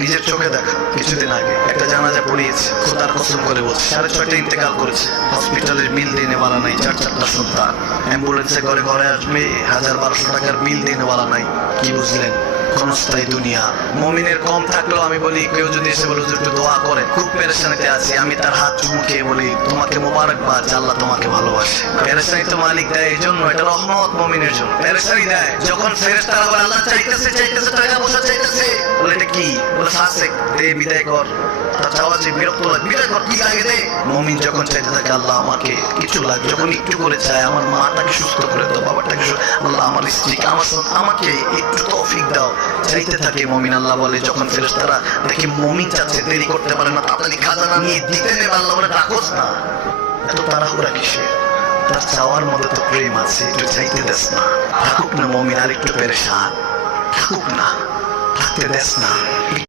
নিজের চোখে দেখা কিছুদিন আগে একটা জানাজা পড়িয়েছে, খোদার কসম করে বলছে 6:30 ইন্তেকাল করেছে। হসপিটালের বিল দিনে বলা নাই, 4 সন্তান, অ্যাম্বুলেন্সে ঘরে ঘরে আসবে, 1000-1200 টাকার বিল দিনে বলা নাই। কি বুঝলেন? ক্ষণস্থায়ী দুনিয়া। মুমিনের কম থাকলেও আমি বলি, কেউ যদি এসে বলে একটু দোয়া করে, খুব পেরেশানিতে আছি, আমি তার হাত চুমু খেয়ে বলি তোমাকে মোবারকবাদ, আল্লাহ তোমাকে ভালোবাসে। পেরেশানি তো মালিক দেয়, এই জন্য এটা রহমত মুমিনের জন্য। পেরেশানি দেয় যখন ফেরেশতারা বলে আল্লাহ চাইতেছে টাকা পয়সা চাইতেছে, বলে এটা কি? বলে ফাসিক, দে বিদায় কর। তার চাওয়া যে বিরক্ত লাগে, বিদায় কর, কি লাগে দে। মুমিন যখন চাইতে থাকে আল্লাহ আমাকে কিছু লাগে, যখন একটু করে চায় আমার মাটাকে সুস্থ করে দাও, বাবাটাকে আল্লাহ আমার স্ত্রীকে আমাকে একটু তৌফিক দাও, চাইতে থাকে মুমিন। আল্লাহ বলে যখন ফেরেশতারা দেখে মুমিন চাচ্ছে, দেরি করতে পারে না, তাড়াতাড়ি খাজানা নিয়ে দিতে নেবে, আল্লাহ বলে ডাকোস না, এত তাড়াহুড়া কিসে? তার চাওয়ার মধ্যে তো প্রেম আছে, একটু চাইতে দেস না। থাকুক না মুমিন আর একটু পেরেশান, থাকুক না, থাকতে দেস না।